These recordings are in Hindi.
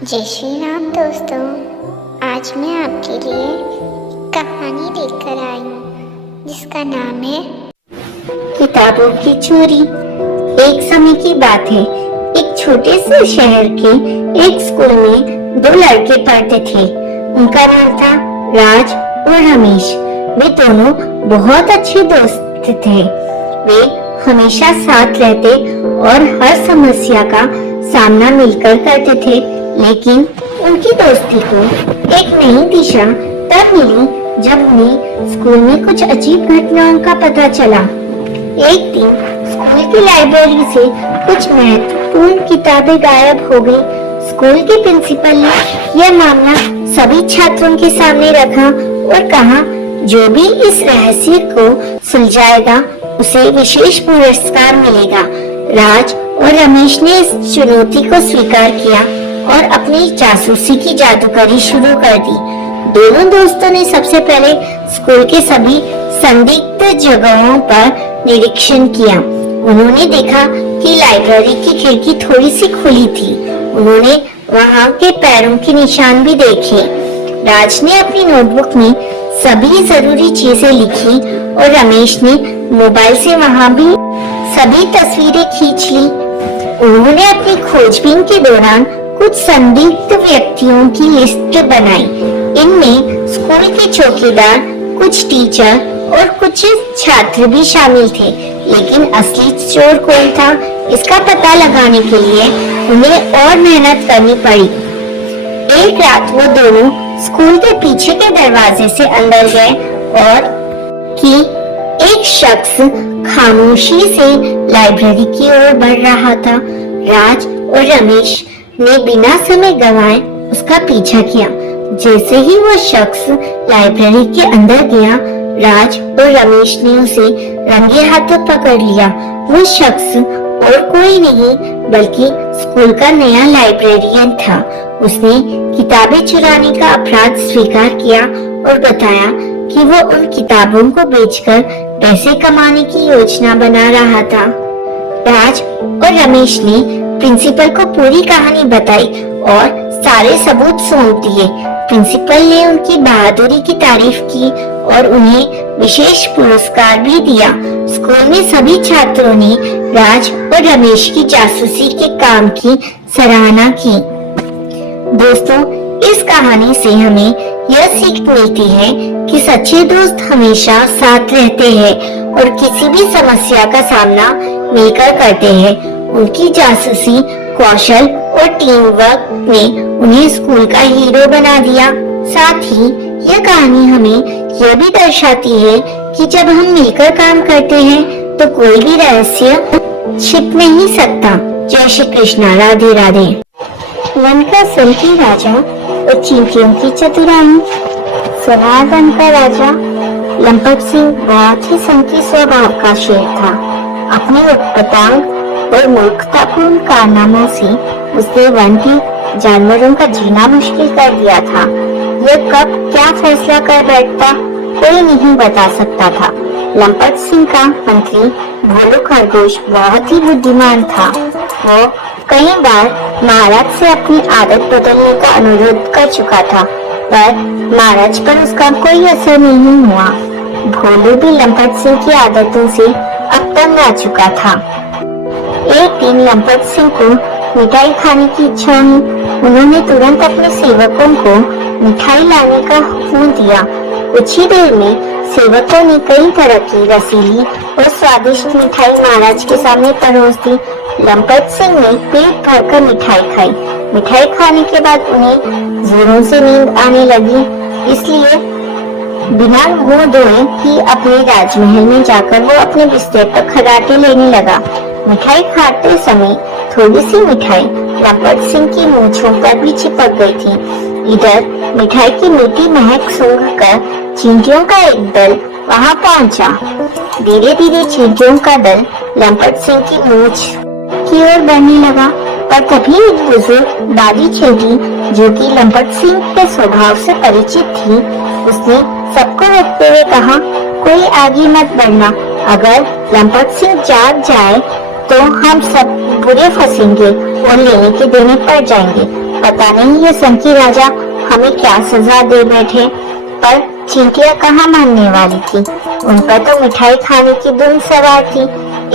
जय श्री राम दोस्तों, आज मैं आपके लिए कहानी लेकर आई हूँ जिसका नाम है किताबों की चोरी। एक समय की बात है, एक छोटे से शहर के एक स्कूल में दो लड़के पढ़ते थे। उनका नाम था राज और रमेश। वे दोनों बहुत अच्छे दोस्त थे। वे हमेशा साथ रहते और हर समस्या का सामना मिलकर करते थे। लेकिन उनकी दोस्ती को एक नई दिशा तब मिली जब उन्हें स्कूल में कुछ अजीब घटनाओं का पता चला। एक दिन स्कूल की लाइब्रेरी से कुछ महत्वपूर्ण किताबें गायब हो गई। स्कूल के प्रिंसिपल ने यह मामला सभी छात्रों के सामने रखा और कहा, जो भी इस रहस्य को सुलझाएगा उसे विशेष पुरस्कार मिलेगा। राज और रमेश ने इस चुनौती को स्वीकार किया और अपनी जासूसी की जादूगरी शुरू कर दी। दोनों दोस्तों ने सबसे पहले स्कूल के सभी संदिग्ध जगहों पर निरीक्षण किया। उन्होंने देखा कि लाइब्रेरी की खिड़की थोड़ी सी खुली थी। उन्होंने वहां के पैरों के निशान भी देखे। राज ने अपनी नोटबुक में सभी जरूरी चीजें लिखी और रमेश ने मोबाइल से वहां भी सभी तस्वीरें खींच ली। उन्होंने अपनी खोजबीन के दौरान कुछ संदिग्ध व्यक्तियों की लिस्ट बनाई। इनमें स्कूल के चौकीदार, कुछ टीचर और कुछ छात्र भी शामिल थे। लेकिन असली चोर कौन था, इसका पता लगाने के लिए उन्हें और मेहनत करनी पड़ी। एक रात वो दोनों स्कूल के पीछे के दरवाजे से अंदर गए और कि एक शख्स खामोशी से लाइब्रेरी की ओर बढ़ रहा था। राज और रमेश ने बिना समय गंवाए उसका पीछा किया। जैसे ही वो शख्स लाइब्रेरी के अंदर गया, राज और रमेश ने उसे रंगे हाथों पकड़ लिया। वो शख्स और कोई नहीं बल्कि स्कूल का नया लाइब्रेरियन था। उसने किताबें चुराने का अपराध स्वीकार किया और बताया कि वो उन किताबों को बेचकर पैसे कमाने की योजना बना रहा था। राज और रमेश ने प्रिंसिपल को पूरी कहानी बताई और सारे सबूत सौंप दिए। प्रिंसिपल ने उनकी बहादुरी की तारीफ की और उन्हें विशेष पुरस्कार भी दिया। स्कूल में सभी छात्रों ने राज और रमेश की जासूसी के काम की सराहना की। दोस्तों, इस कहानी से हमें यह सीख मिलती है कि सच्चे दोस्त हमेशा साथ रहते हैं और किसी भी समस्या का सामना मिलकर करते हैं। उनकी जासूसी कौशल और टीम वर्क ने उन्हें स्कूल का हीरो बना दिया। साथ ही यह कहानी हमें यह भी दर्शाती है कि जब हम मिलकर काम करते हैं तो कोई भी रहस्य छिप नहीं सकता। जय श्री कृष्णा। राधे राधे। लंका सन की राजा और चींटियों की चतुराई। सनातन का राजा लंपट सिंह बहुत ही संकी स्वभाव का शेर था। अपने उत्पटांग और मूर्खतापूर्ण कारनामों से उसने वन के जानवरों का जीना मुश्किल कर दिया था। यह कब क्या फैसला कर बैठता कोई नहीं बता सकता था। लंपट सिंह का मंत्री भोलू खरगोश बहुत ही बुद्धिमान था। वो कई बार महाराज से अपनी आदत बदलने का अनुरोध कर चुका था, पर महाराज पर उसका कोई असर नहीं हुआ। भोलू भी लंपट सिंह की आदतों से अब तंग आ चुका था। एक दिन लंपट सिंह को मिठाई खाने की इच्छा हुई। उन्होंने तुरंत अपने सेवकों को मिठाई लाने का हुक्म दिया। कुछ ही देर में सेवकों ने कई तरह की रसीली और स्वादिष्ट मिठाई महाराज के सामने परोस दी। लंपट सिंह ने पेट भरकर मिठाई खाई। मिठाई खाने के बाद उन्हें जोरों से नींद आने लगी, इसलिए बिना मुंह धोए ही अपने राजमहल में जाकर वो अपने बिस्तर पर खर्राटे लेने लगा। मिठाई खाते समय थोड़ी सी मिठाई लंपट सिंह की मूंछों पर भी चिपक गई थी। इधर मिठाई की मीठी महक सूंघकर चींटियों का एक दल वहां पहुंचा। धीरे धीरे चींटियों का दल लंपट सिंह की मूंछ की ओर बढ़ने लगा, पर तभी एक बुजुर्ग दादी चींटी, जो कि लंपट सिंह के स्वभाव से परिचित थी, उसने सबको रोकते हुए कहा, कोई आगे मत बढ़ना। अगर लंपट सिंह जाग जाए तो हम सब बुरे फंसेंगे और लेने के देने पड़ जाएंगे। पता नहीं ये संकी राजा हमें क्या सजा दे बैठे, पर चींटियां कहाँ मानने वाली थी। उन पर तो मिठाई खाने की धुन सवार थी।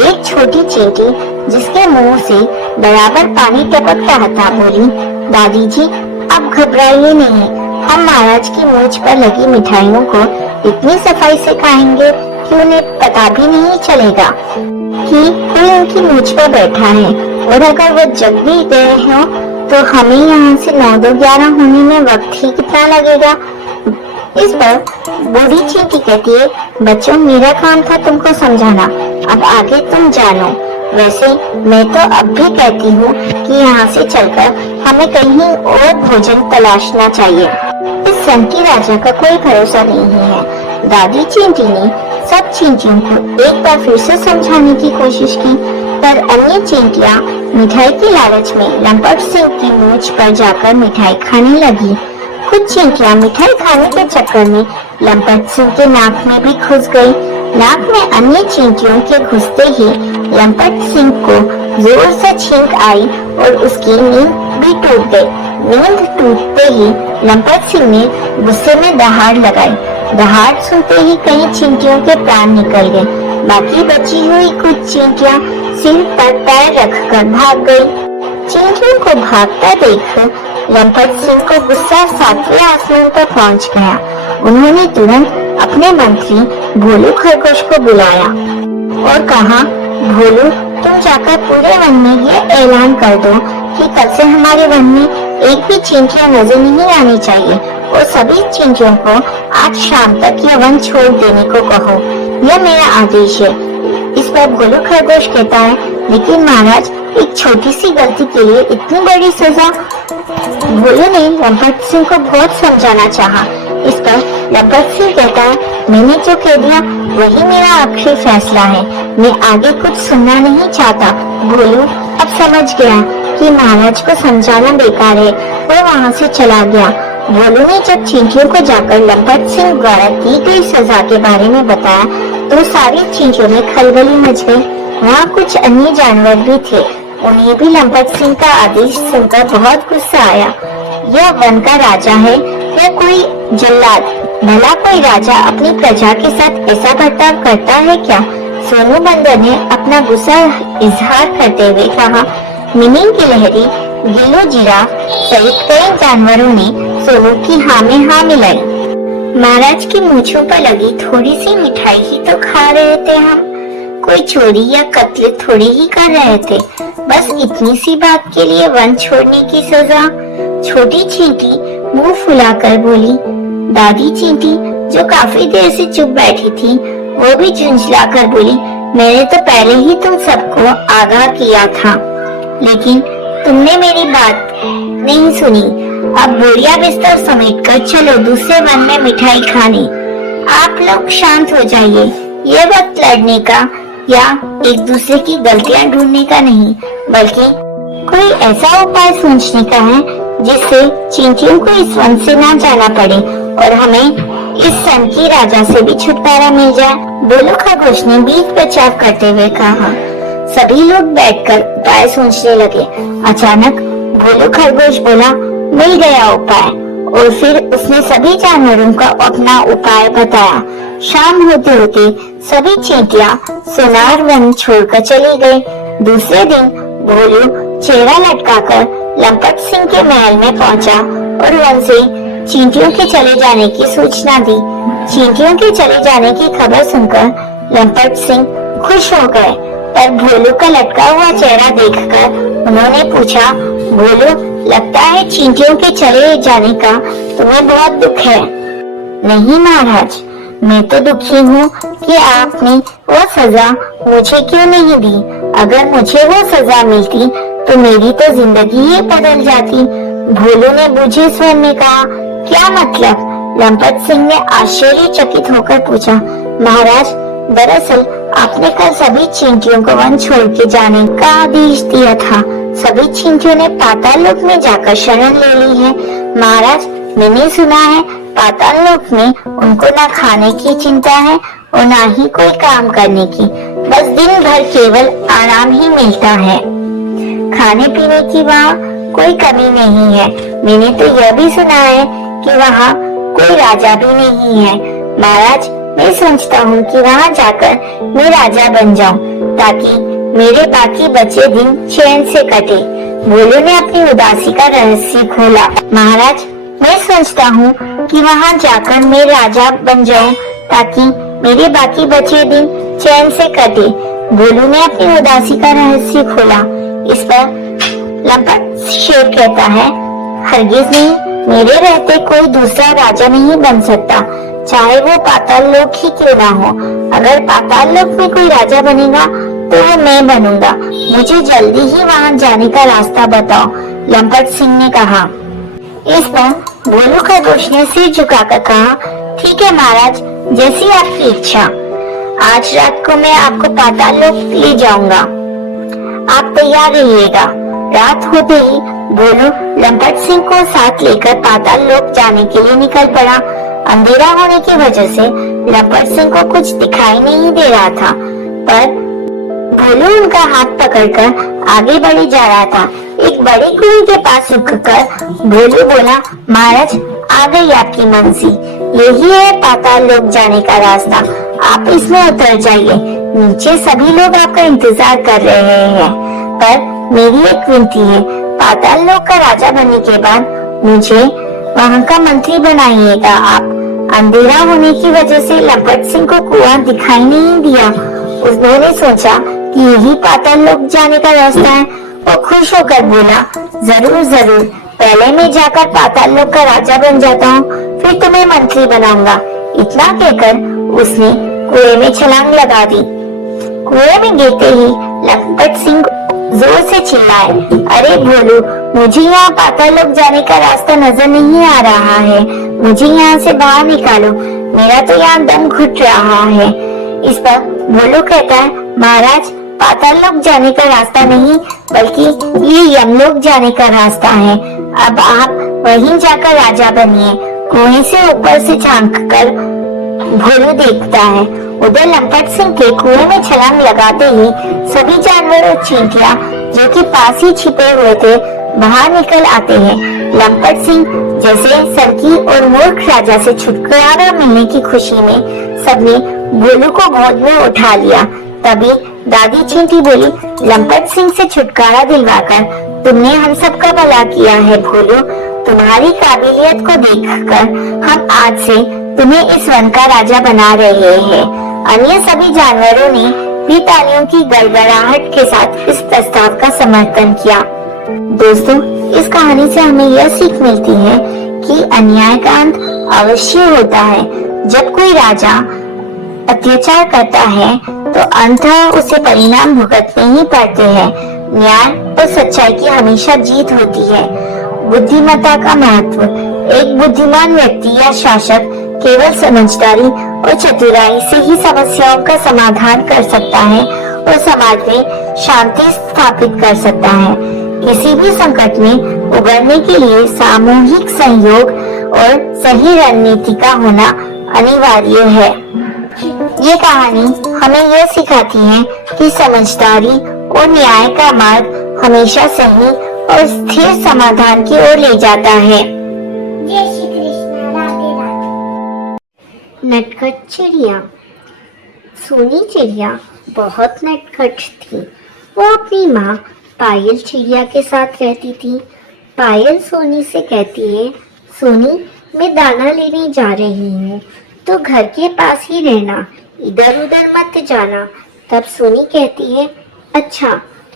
एक छोटी चींटी जिसके मुंह से बराबर पानी टपकता था बोली, दादी जी अब घबराइए नहीं, हम महाराज की मूंछ पर लगी मिठाइयों को इतनी सफाई से खाएंगे कि उन्हें पता भी नहीं चलेगा कि कोई उनकी मूंछ पर बैठा है। और अगर वो जग भी गए हो तो हमें यहाँ से 9-11 होने में वक्त ही कितना लगेगा। इस पर बूढ़ी चींटी कहती है, बच्चों मेरा काम था तुमको समझाना, अब आगे तुम जानो। वैसे मैं तो अब भी कहती हूँ कि यहाँ से चलकर हमें कहीं और भोजन तलाशना चाहिए। इस संकी राजा का कोई भरोसा नहीं है। दादी चींटी ने सब चींटियों को एक बार फिर से समझाने की कोशिश की, पर अन्य चींटियां मिठाई की लालच में लंपट सिंह की मूंछ पर जाकर मिठाई खाने लगी। कुछ चींटियां मिठाई खाने के चक्कर में लंपट सिंह के नाक में भी घुस गई। नाक में अन्य चींटियों के घुसते ही लंपट सिंह को जोर से छींक आई और उसकी नींद भी टूट गई। नींद टूटते ही लंपट सिंह ने गुस्से में दहाड़ लगाई। दहाड़ सुनते ही कई चींटियों के प्राण निकल गए। बाकी बची हुई कुछ चींटियां सिर पर पैर रखकर भाग गई। चींटियों को भागता देख लंपट सिंह को गुस्सा 7वें आसमान पर पहुंच गया। उन्होंने तुरंत अपने मंत्री भोलू खरगोश को बुलाया और कहा, भोलू तुम जाकर पूरे वन में ये ऐलान कर दो कि कल से हमारे वन में एक भी चींटियां नजर नहीं आनी चाहिए और सभी चींटियों को आज शाम तक यह वन छोड़ देने को कहो। यह मेरा आदेश है। इस पर भोलू खरगोश कहता है, लेकिन महाराज एक छोटी सी गलती के लिए इतनी बड़ी सजा। भोलू ने लंपट सिंह को बहुत समझाना चाहा। इस पर लंपट सिंह कहता है, मैंने जो कह दिया वही मेरा आखिरी फैसला है, मैं आगे कुछ सुनना नहीं चाहता। भोलू अब समझ गया कि महाराज को समझाना बेकार है, वो वहाँ से चला गया। भोलू ने जब चींटियों को जाकर लंपट सिंह द्वारा दी गई सजा के बारे में बताया तो सारी चींटियों में खलबली मच गई। वहाँ कुछ अन्य जानवर भी थे, उन्हें भी लंपट सिंह का आदेश सुनकर बहुत गुस्सा आया। यह वन का राजा है या कोई जल्लाद? भला कोई राजा अपनी प्रजा के साथ ऐसा बर्ताव करता है क्या? सोनू बंदर ने अपना गुस्सा इजहार करते हुए कहा। मिनी गिलहरी, गिलो जिराफ सहित कई जानवरों ने सोनू की हाँ में हाँ मिलाई। महाराज की मूंछों पर लगी थोड़ी सी मिठाई ही तो खा रहे थे हम, कोई चोरी या कत्ल थोड़ी ही कर रहे थे। बस इतनी सी बात के लिए वन छोड़ने की सजा? छोटी चींटी मुंह फुलाकर बोली। दादी चींटी जो काफी देर से चुप बैठी थी वो भी झुंझलाकर बोली, मैंने तो पहले ही तुम सबको आगाह किया था, लेकिन तुमने मेरी बात नहीं सुनी। अब बोरिया बिस्तर समेटकर चलो दूसरे वन में मिठाई खाने। आप लोग शांत हो जाइए, ये वक्त लड़ने का या एक दूसरे की गलतियां ढूंढने का नहीं, बल्कि कोई ऐसा उपाय सोचने का है जिससे चींटियों को इस वन से ना जाना पड़े और हमें इस संकी राजा से भी छुटकारा मिल जाए। भोलू खरगोश ने बीच बचाव करते हुए कहा। सभी लोग बैठकर उपाय सोचने लगे। अचानक भोलू खरगोश बोला, मिल गया उपाय, और फिर उसने सभी जानवरों का अपना उपाय बताया। शाम होते होते सभी चींटियां सोनार वन छोड़कर चली गई। दूसरे दिन भोलू चेहरा लटकाकर लंपट सिंह के महल में पहुंचा और वन से चींटियों के चले जाने की सूचना दी। चींटियों के चले जाने की खबर सुनकर लंपट सिंह खुश हो गए, पर भोलू का लटका हुआ चेहरा देखकर उन्होंने पूछा, भोलू लगता है चींटियों के चले जाने का तुम्हें बहुत दुख है। नहीं महाराज, मैं तो दुखी हूँ कि आपने वो सजा मुझे क्यों नहीं दी। अगर मुझे वो सजा मिलती तो मेरी तो जिंदगी ही बदल जाती। भोलू ने बुझे स्वर में कहा, क्या मतलब? लंपट सिंह ने आश्चर्यचकित होकर पूछा, महाराज दरअसल आपने कल सभी चींटियों को वन छोड़ के जाने का आदेश दिया था। सभी चींटियों ने पाताल लोक में जाकर शरण ले ली है। महाराज मैंने सुना है पाताल लोक में उनको ना खाने की चिंता है और ना ही कोई काम करने की, बस दिन भर केवल आराम ही मिलता है। खाने पीने की वहाँ कोई कमी नहीं है। मैंने तो यह भी सुना है कि वहाँ कोई राजा भी नहीं है। महाराज, मैं सोचता हूँ कि वहाँ जाकर मैं राजा बन जाऊँ ताकि मेरे बाकी बचे दिन चैन से कटे। भोलू ने अपनी उदासी का रहस्य खोला। महाराज, मैं सोचता हूँ कि वहाँ जाकर मैं राजा बन जाऊँ ताकि मेरे बाकी बचे दिन चैन से कटे। भोलू ने अपनी उदासी का रहस्य खोला। इस पर लंपट शेर कहता है, हरगिज नहीं, मेरे रहते कोई दूसरा राजा नहीं बन सकता, चाहे वो पाताल लोक ही क्यों ना हो। अगर पाताल लोक में कोई राजा बनेगा तो वो मैं बनूंगा। मुझे जल्दी ही वहाँ जाने का रास्ता बताओ, लंपट सिंह ने कहा। इस पर भोलू खरगोश ने सिर झुकाकर कहा, ठीक है महाराज, जैसी आपकी इच्छा। आज रात को मैं आपको पाताल लोक ले जाऊंगा, आप तैयार रहिएगा। रात होते ही भोलू लंपट सिंह को साथ लेकर पाताल लोक जाने के लिए निकल पड़ा। अंधेरा होने की वजह से लंपट सिंह को कुछ दिखाई नहीं दे रहा था, पर भोलू उनका हाथ पकड़कर आगे बढ़े जा रहा था। एक बड़े कुएं के पास रुककर भोलू बोला, महाराज, आ गई आपकी मंजिल, यही है पाताल लोक जाने का रास्ता, आप इसमें उतर जाइए। नीचे सभी लोग आपका इंतजार कर रहे हैं, पर मेरी एक विनती है, पाताल लोक का राजा बनने के बाद मुझे वहाँ का मंत्री बनाइएगा आप। अंधेरा होने की वजह से लंपट सिंह को कुआं दिखाई नहीं दिया। उन्होंने सोचा कि यही पाताल लोक जाने का रास्ता है। वो खुश होकर बोला, जरूर जरूर, पहले मैं जाकर पाताल लोक का राजा बन जाता हूँ, फिर तुम्हें मंत्री बनाऊंगा। इतना कहकर उसने कुएं में छलांग लगा दी। कुएं में गिरते ही लंपट सिंह जोर से चिल्लाए, अरे भोलू, मुझे यहाँ पाताल लोक जाने का रास्ता नजर नहीं आ रहा है, मुझे यहाँ से बाहर निकालो, मेरा तो यहाँ दम घुट रहा है। इस पर भोलू कहता है, महाराज, पाताल लोक जाने का रास्ता नहीं बल्कि ये यमलोक जाने का रास्ता है। अब आप वहीं जाकर राजा बनिए। कुएं से ऊपर से झांक कर भोलू देखता है, उधर लंपट सिंह के कुएं में छलांग लगाते ही सभी जानवर और चींटियां जो कि पास ही छिपे हुए थे बाहर निकल आते हैं। लंपट सिंह जैसे सरकी और मूर्ख राजा से छुटकारा मिलने की खुशी में सबने भोलू को गोद में उठा लिया। तभी दादी चींटी बोली, लंपट सिंह से छुटकारा दिलवाकर तुमने हम सबका भला किया है भोलू। तुम्हारी काबिलियत को देखकर हम आज से तुम्हें इस वन का राजा बना रहे हैं। अन्य सभी जानवरों ने भी तालियों की गड़गड़ाहट के साथ इस प्रस्ताव का समर्थन किया। दोस्तों, इस कहानी से हमें यह सीख मिलती है कि अन्याय का अंत अवश्य होता है। जब कोई राजा अत्याचार करता है तो अंततः उसे परिणाम भुगतने ही पड़ते हैं। न्याय और सच्चाई की हमेशा जीत होती है। बुद्धिमत्ता का महत्व। एक बुद्धिमान व्यक्ति या शासक केवल समझदारी और चतुराई से ही समस्याओं का समाधान कर सकता है और समाज में शांति स्थापित कर सकता है। किसी भी संकट में उबरने के लिए सामूहिक सहयोग और सही रणनीति का होना अनिवार्य है। ये कहानी हमें यह सिखाती है कि समझदारी और न्याय का मार्ग हमेशा सही और स्थिर समाधान की ओर ले जाता है। जय श्री कृष्ण, राधे राधे। नटखट चिड़िया। सोनी चिड़िया बहुत नटखट थी। वो अपनी माँ पायल चिड़िया के साथ रहती थी। पायल सोनी से कहती है, सोनी, मैं दाना लेने जा रही हूँ, तो घर के पास ही रहना, इधर उधर मत जाना। तब सोनी कहती है, अच्छा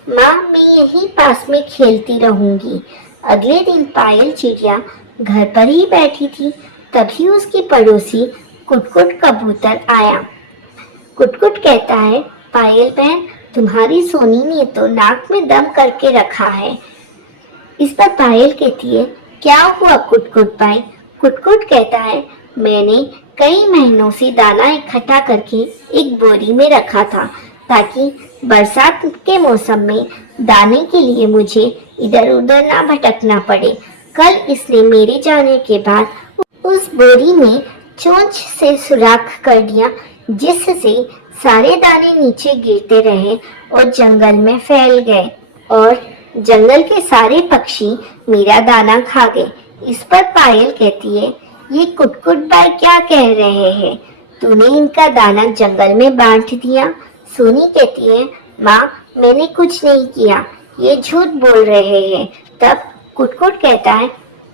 माँ, मैं यहीं पास में खेलती रहूंगी। अगले दिन पायल चिड़िया घर पर ही बैठी थी, तभी उसकी पड़ोसी कुटकुट कबूतर आया। कुटकुट कहता है, पायल बहन, तुम्हारी सोनी ने तो नाक में दम करके रखा है। इस पर पायल कहती है, क्या हुआ कुटकुट भाई? कुटकुट कहता है, मैंने कई महीनों से दाना इकट्ठा करके एक बोरी में रखा था ताकि बरसात के मौसम में दाने के लिए मुझे इधर उधर ना भटकना पड़े। कल इसने मेरे जाने के बाद उस बोरी में चोंच से सुराख कर दिया, जिससे सारे दाने नीचे गिरते रहे और जंगल में फैल गए और जंगल के सारे पक्षी मेरा दाना खा गए। इस पर पायल कहती है, ये कुटकुट भाई क्या कह रहे हैं, तूने इनका दाना जंगल में बांट दिया। सोनी कहती है, माँ मैंने कुछ नहीं किया, ये झूठ बोल रहे हैं। तब कुटकुट कहता है,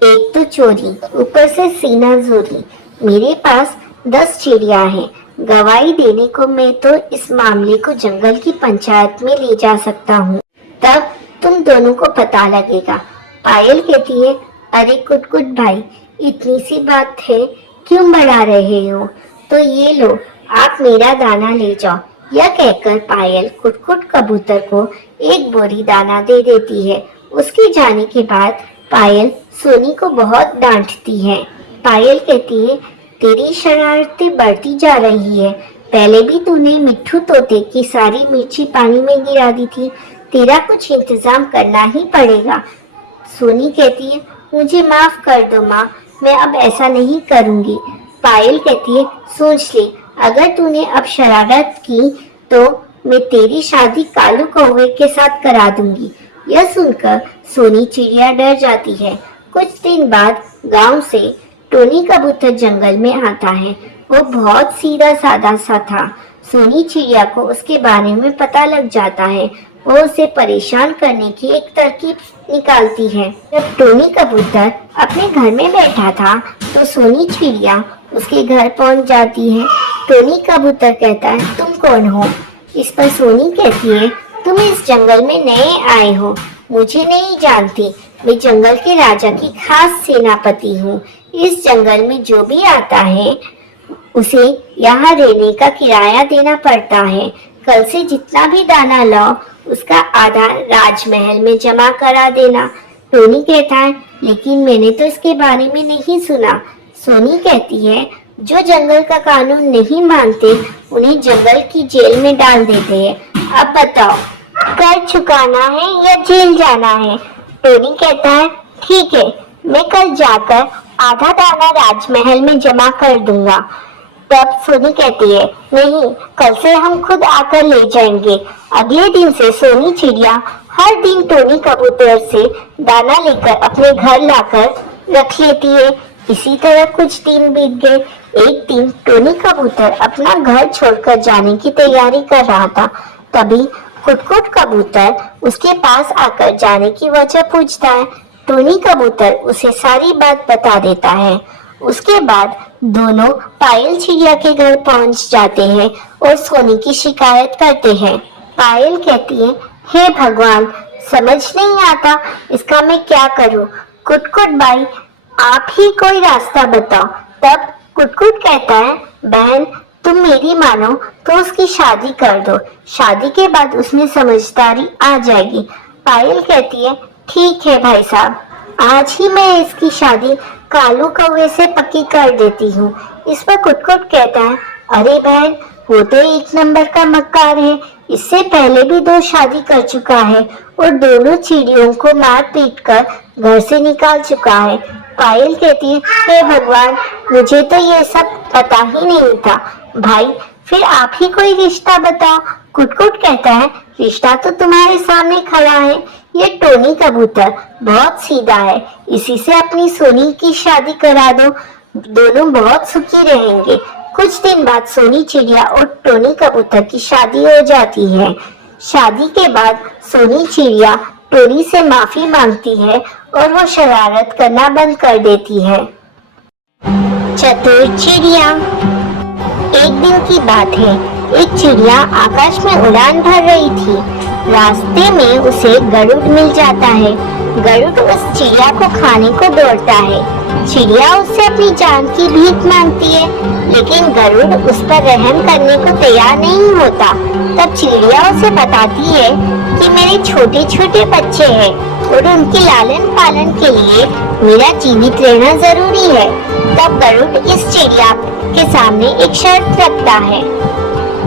एक तो चोरी, ऊपर से सीना जोरी। मेरे पास 10 चिड़िया हैं, गवाही देने को मैं तो इस मामले को जंगल की पंचायत में ले जा सकता हूँ, तब तुम दोनों को पता लगेगा। पायल कहती है, अरे कुटकुट भाई, इतनी सी बात है, क्यों बढ़ा रहे हो? तो ये लो, आप मेरा दाना ले जाओ। यह कहकर पायल कुटकुट कबूतर को एक बोरी दाना दे देती है। उसके जाने के बाद पायल सोनी को बहुत डांटती है। पायल कहती है, तेरी शरारतें बढ़ती जा रही है। पहले भी तूने मिट्ठू तोते की सारी मिर्ची पानी में गिरा दी थी, तेरा कुछ इंतजाम करना ही पड़ेगा। सोनी कहती है, मुझे माफ कर दो माँ, मैं अब ऐसा नहीं करूँगी। पायल कहती है, सोच ले, अगर तूने अब शरारत की तो मैं तेरी शादी कालू कौवे के साथ करा दूंगी। यह सुनकर सोनी चिड़िया डर जाती है। कुछ दिन बाद गांव से टोनी कबूतर जंगल में आता है। वो बहुत सीधा साधा सा था। सोनी चिड़िया को उसके बारे में पता लग जाता है। वो उसे परेशान करने की एक तरकीब निकालती है। जब टोनी कबूतर अपने घर में बैठा था तो सोनी चिड़िया उसके घर पहुंच जाती है। टोनी कबूतर कहता है, तुम कौन हो? इस पर सोनी कहती है, तुम इस जंगल में नए आए हो, मुझे नहीं जानती। मैं जंगल के राजा की खास सेनापति हूँ। इस जंगल में जो भी आता है उसे यहाँ रहने का किराया देना पड़ता है। कल से जितना भी दाना लाओ उसका आधा राजमहल में जमा करा देना। टोनी कहता है, लेकिन मैंने तो इसके बारे में नहीं सुना। सोनी कहती है, जो जंगल का कानून नहीं मानते उन्हें जंगल की जेल में डाल देते हैं। अब बताओ, कर चुकाना है या जेल जाना है? टोनी कहता है, ठीक है, मैं कल जाकर आधा दाना राजमहल में जमा कर दूंगा। तब सोनी कहती है, नहीं, कल से हम खुद आकर ले जाएंगे। अगले दिन से सोनी चिड़िया हर दिन टोनी कबूतर से दाना लेकर अपने घर लाकर रख लेती है। इसी तरह कुछ दिन बीत गए। एक दिन टोनी कबूतर अपना घर छोड़कर जाने की तैयारी कर रहा था। तभी कुटकुट कबूतर उसके पास आकर जाने की वजह पूछता है। टोनी कबूतर उसे सारी बात बता देता है। उसके बाद दोनों पायल चिड़िया के घर पहुंच जाते हैं और सोनी की शिकायत करते हैं। पायल कहती है, हे भगवान, समझ नहीं आता इसका मैं क्या करूं। कुटकुट भाई, आप ही कोई रास्ता बताओ। तब कुटकुट कहता है, बहन तुम मेरी मानो तो उसकी शादी कर दो, शादी के बाद उसमें समझदारी आ जाएगी। पायल कहती है, ठीक है भाई साहब, आज ही मैं इसकी शादी कालू कौवे से पक्की कर देती हूँ। इस पर कुटकुट कहता है, अरे बहन, वो तो एक नंबर का मक्कार है, इससे पहले भी 2 शादी कर चुका है और दोनों चिड़ियों को मार पीट कर घर से निकाल चुका है। पायल कहती है, हे भगवान, मुझे तो ये सब पता ही नहीं था। भाई फिर आप ही कोई रिश्ता बताओ। कुटकुट कहता है, रिश्ता तो तुम्हारे सामने खड़ा है, ये टोनी कबूतर बहुत सीधा है, इसी से अपनी सोनी की शादी करा दो, दोनों बहुत सुखी रहेंगे। कुछ दिन बाद सोनी चिड़िया और टोनी कबूतर की शादी हो जाती है। शादी के बाद सोनी चिड़िया टोनी से माफी मांगती है और वो शरारत करना बंद कर देती है। चतुर चिड़िया। एक दिन की बात है, एक चिड़िया आकाश में उड़ान भर रही थी। रास्ते में उसे गरुड़ मिल जाता है। गरुड़ उस चिड़िया को खाने को दौड़ता है। चिड़िया उससे अपनी जान की भीख मांगती है, लेकिन गरुड़ उस पर रहम करने को तैयार नहीं होता। तब चिड़िया उसे बताती है कि मेरे छोटे छोटे बच्चे हैं और उनके लालन पालन के लिए मेरा जीवित रहना जरूरी है। तब गरुड़ इस चिड़िया के सामने एक शर्त रखता है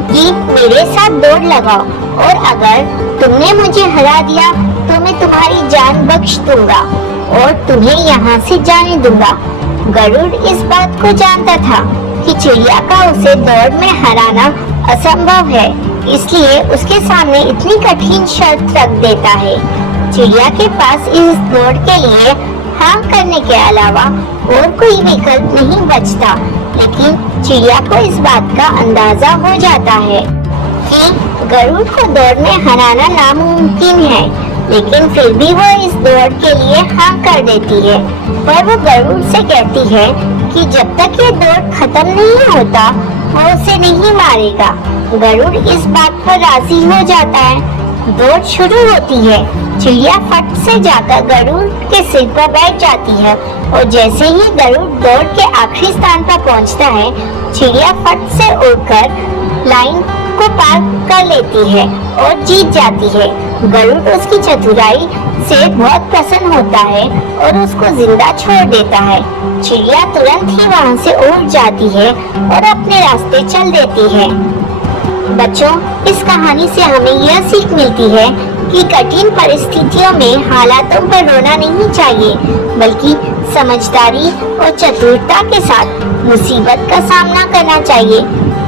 कि मेरे साथ दौड़ लगाओ और अगर तुमने मुझे हरा दिया तो मैं तुम्हारी जान बख्श दूंगा और तुम्हें यहाँ से जाने दूंगा। गरुड़ इस बात को जानता था कि चिड़िया का उसे दौड़ में हराना असंभव है, इसलिए उसके सामने इतनी कठिन शर्त रख देता है। चिड़िया के पास इस दौड़ के लिए हाँ करने के अलावा और कोई विकल्प नहीं बचता। लेकिन चिड़िया को इस बात का अंदाजा हो जाता है कि गरुड़ को दौड़ में हराना नामुमकिन है, लेकिन फिर भी वो इस दौड़ के लिए हाँ कर देती है। पर वो गरुड़ से कहती है कि जब तक ये दौड़ खत्म नहीं होता वो उसे नहीं मारेगा। गरुड़ इस बात पर राजी हो जाता है। दौड़ शुरू होती है। चिड़िया फट से जाकर गरुड़ के सिर पर बैठ जाती है और जैसे ही गरुड़ दौड़ के आखिरी स्थान पर पहुंचता है, चिड़िया फट से उड़कर लाइन को पार कर लेती है और जीत जाती है। गरुड़ उसकी चतुराई से बहुत प्रसन्न होता है और उसको जिंदा छोड़ देता है। चिड़िया तुरंत ही वहां से उड़ जाती है और अपने रास्ते चल देती है। बच्चों, इस कहानी से हमें यह सीख मिलती है कि कठिन परिस्थितियों में हालातों पर रोना नहीं चाहिए, बल्कि समझदारी और चतुरता के साथ मुसीबत का सामना करना चाहिए।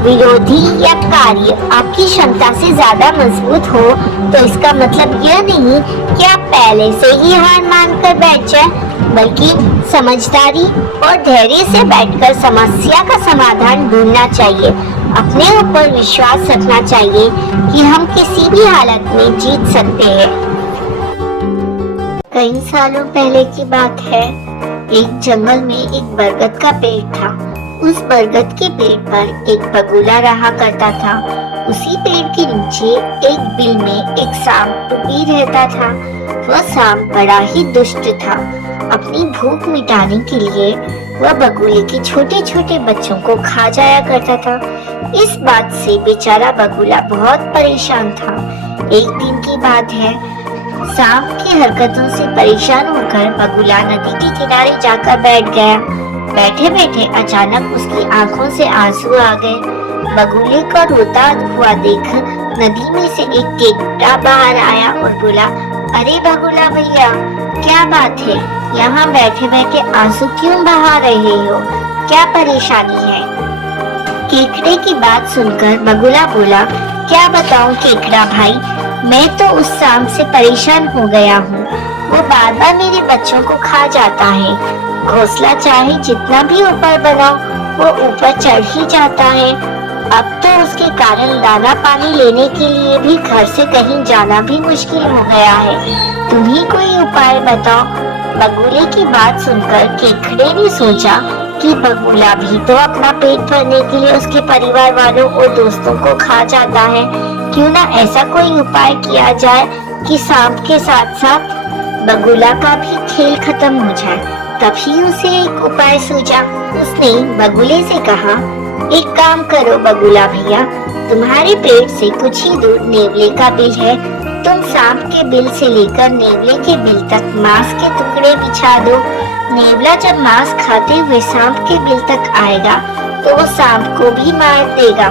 विरोधी या कार्य आपकी क्षमता से ज्यादा मजबूत हो तो इसका मतलब यह नहीं कि आप पहले से ही हार मानकर बैठ जाएं, बल्कि समझदारी और धैर्य से बैठकर समस्या का समाधान ढूंढना चाहिए। अपने ऊपर विश्वास रखना चाहिए कि हम किसी भी हालत में जीत सकते हैं। कई सालों पहले की बात है। एक जंगल में एक बरगद का पेड़ था। उस बरगद के पेड़ पर एक बगुला रहा करता था। उसी पेड़ के नीचे एक बिल में एक सांप भी रहता था। वह सांप बड़ा ही दुष्ट था। अपनी भूख मिटाने के लिए वह बगुले के छोटे छोटे बच्चों को खा जाया करता था। इस बात से बेचारा बगुला बहुत परेशान था। एक दिन की बात है, सांप की हरकतों से परेशान होकर बगुला नदी के किनारे जाकर बैठ गया। बैठे बैठे अचानक उसकी आंखों से आंसू आ गए। बगुले को रोता हुआ देख नदी में से एक केकड़ा बाहर आया और बोला, अरे बगुला भैया, क्या बात है? यहाँ बैठे बैठे आंसू क्यों बहा रहे हो? क्या परेशानी है? केकड़े की बात सुनकर बगुला बोला, क्या बताऊं केकड़ा भाई, मैं तो उस सांप से परेशान हो गया हूँ। वो बार बार मेरे बच्चों को खा जाता है। घोंसला चाहे जितना भी ऊपर बनाओ, वो ऊपर चढ़ ही जाता है। अब तो उसके कारण दाना पानी लेने के लिए भी घर से कहीं जाना भी मुश्किल हो गया है। तुम ही कोई उपाय बताओ। बगुले की बात सुनकर केकड़े ने सोचा कि बगुला भी तो अपना पेट भरने के लिए उसके परिवार वालों और दोस्तों को खा जाता है। क्यों ना ऐसा कोई उपाय किया जाए कि सांप के साथ साथ बगुला का भी खेल खत्म हो जाए। तभी उसे एक उपाय सूझा। उसने बगुले से कहा, एक काम करो बगुला भैया, तुम्हारे पेट से कुछ ही दूर नेवले का बिल है। तुम सांप के बिल से लेकर नेवले के बिल तक मांस के टुकड़े बिछा दो। नेवला जब मांस खाते हुए सांप के बिल तक आएगा तो वो सांप को भी मार देगा।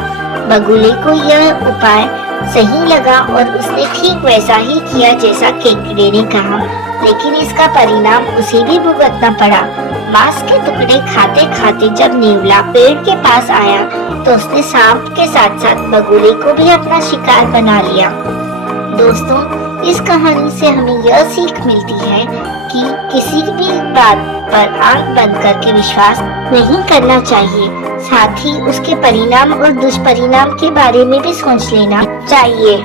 बगुले को यह उपाय सही लगा और उसने ठीक वैसा ही किया जैसा केकड़े ने कहा, लेकिन इसका परिणाम उसे भी भुगतना पड़ा। मांस के टुकड़े खाते खाते जब नेवला पेड़ के पास आया तो उसने सांप के साथ साथ बगुले को भी अपना शिकार बना लिया। दोस्तों, इस कहानी से हमें यह सीख मिलती है कि किसी भी बात पर आंख बंद करके विश्वास नहीं करना चाहिए, साथ ही उसके परिणाम और दुष्परिणाम के बारे में भी सोच लेना चाहिए।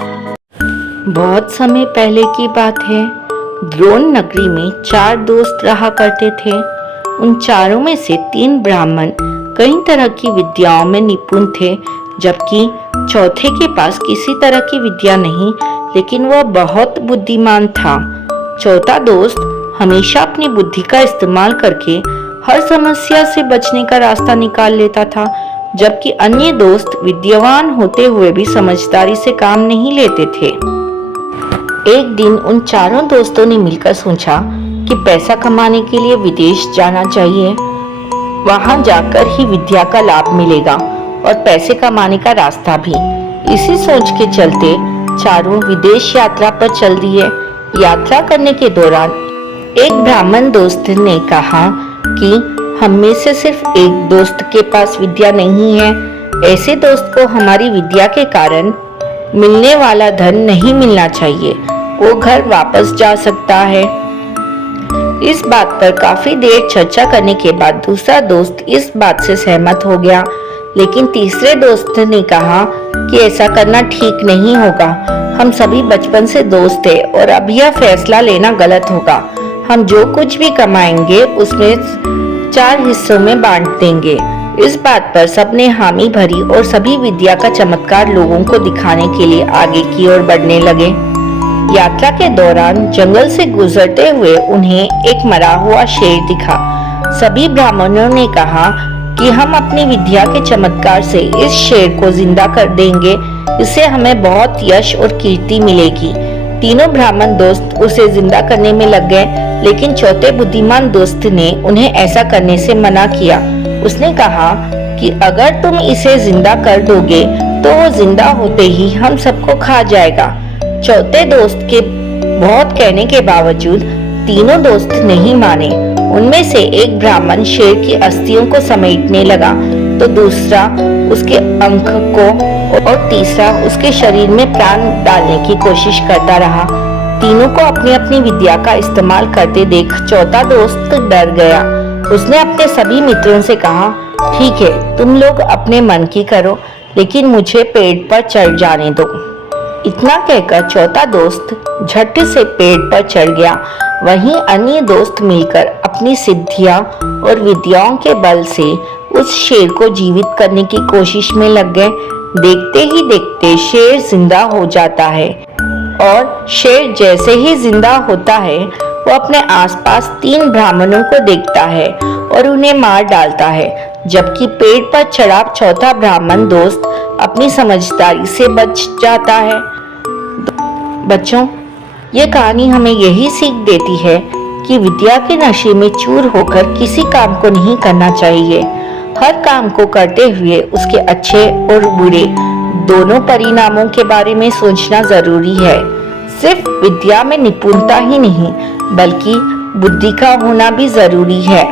बहुत समय पहले की बात है। द्रोण नगरी में 4 दोस्त रहा करते थे। उन चारों में से 3 ब्राह्मण कई तरह की विद्याओं में निपुण थे, जबकि चौथे के पास किसी तरह की विद्या नहीं, लेकिन वह बहुत बुद्धिमान था। चौथा दोस्त हमेशा अपनी बुद्धि का इस्तेमाल करके हर समस्या से बचने का रास्ता निकाल लेता था, जबकि अन्य दोस्त विद्यावान होते हुए भी समझदारी से काम नहीं लेते थे। एक दिन उन चारों दोस्तों ने मिलकर सोचा कि पैसा कमाने के लिए विदेश जाना चाहिए। वहां जाकर ही विद्या का लाभ मिलेगा और पैसे कमाने का रास्ता भी। इसी सोच के चलते चारों विदेश यात्रा पर चल दिए। यात्रा करने के दौरान एक ब्राह्मण दोस्त ने कहा कि हम में से सिर्फ एक दोस्त के पास विद्या नहीं है। ऐसे दोस्त को हमारी विद्या के कारण मिलने वाला धन नहीं मिलना चाहिए। वो घर वापस जा सकता है। इस बात पर काफी देर चर्चा करने के बाद दूसरा दोस्त इस बात से सहमत हो गया, लेकिन तीसरे दोस्त ने कहा कि ऐसा करना ठीक नहीं होगा। हम सभी बचपन से दोस्त थे और अब यह फैसला लेना गलत होगा। हम जो कुछ भी कमाएंगे उसमें 4 हिस्सों में बांट देंगे। इस बात पर सबने हामी भरी और सभी विद्या का चमत्कार लोगों को दिखाने के लिए आगे की ओर बढ़ने लगे। यात्रा के दौरान जंगल से गुजरते हुए उन्हें एक मरा हुआ शेर दिखा। सभी ब्राह्मणों ने कहा कि हम अपनी विद्या के चमत्कार से इस शेर को जिंदा कर देंगे, इससे हमें बहुत यश और कीर्ति मिलेगी। तीनों ब्राह्मण दोस्त उसे जिंदा करने में लग गए, लेकिन चौथे बुद्धिमान दोस्त ने उन्हें ऐसा करने से मना किया। उसने कहा कि अगर तुम इसे जिंदा कर दोगे तो वो जिंदा होते ही हम सबको खा जाएगा। चौथे दोस्त के बहुत कहने के बावजूद तीनों दोस्त नहीं माने। उनमें से एक ब्राह्मण शेर की अस्थियों को समेटने लगा, तो दूसरा उसके अंक को और तीसरा उसके शरीर में प्राण डालने की कोशिश करता रहा। तीनों को अपनी अपनी विद्या का इस्तेमाल करते देख चौथा दोस्त डर गया। उसने अपने सभी मित्रों से कहा, ठीक है, तुम लोग अपने मन की करो, लेकिन मुझे पेड़ पर चढ़ जाने दो। इतना कहकर चौथा दोस्त झट से पेड़ पर चढ़ गया। वहीं अन्य दोस्त मिलकर अपनी सिद्धियां और विद्याओं के बल से उस शेर को जीवित करने की कोशिश में लग गए। देखते ही देखते शेर जिंदा हो जाता है और शेर जैसे ही जिंदा होता है वो अपने आसपास 3 ब्राह्मणों को देखता है और उन्हें मार डालता है, जबकि पेड़ पर चढ़ा चौथा ब्राह्मण दोस्त अपनी समझदारी से बच जाता है। बच्चों, ये कहानी हमें यही सीख देती है कि विद्या के नशे में चूर होकर किसी काम को नहीं करना चाहिए। हर काम को करते हुए उसके अच्छे और बुरे दोनों परिणामों के बारे में सोचना जरूरी है। सिर्फ विद्या में निपुणता ही नहीं, बल्कि बुद्धि का होना भी जरूरी है।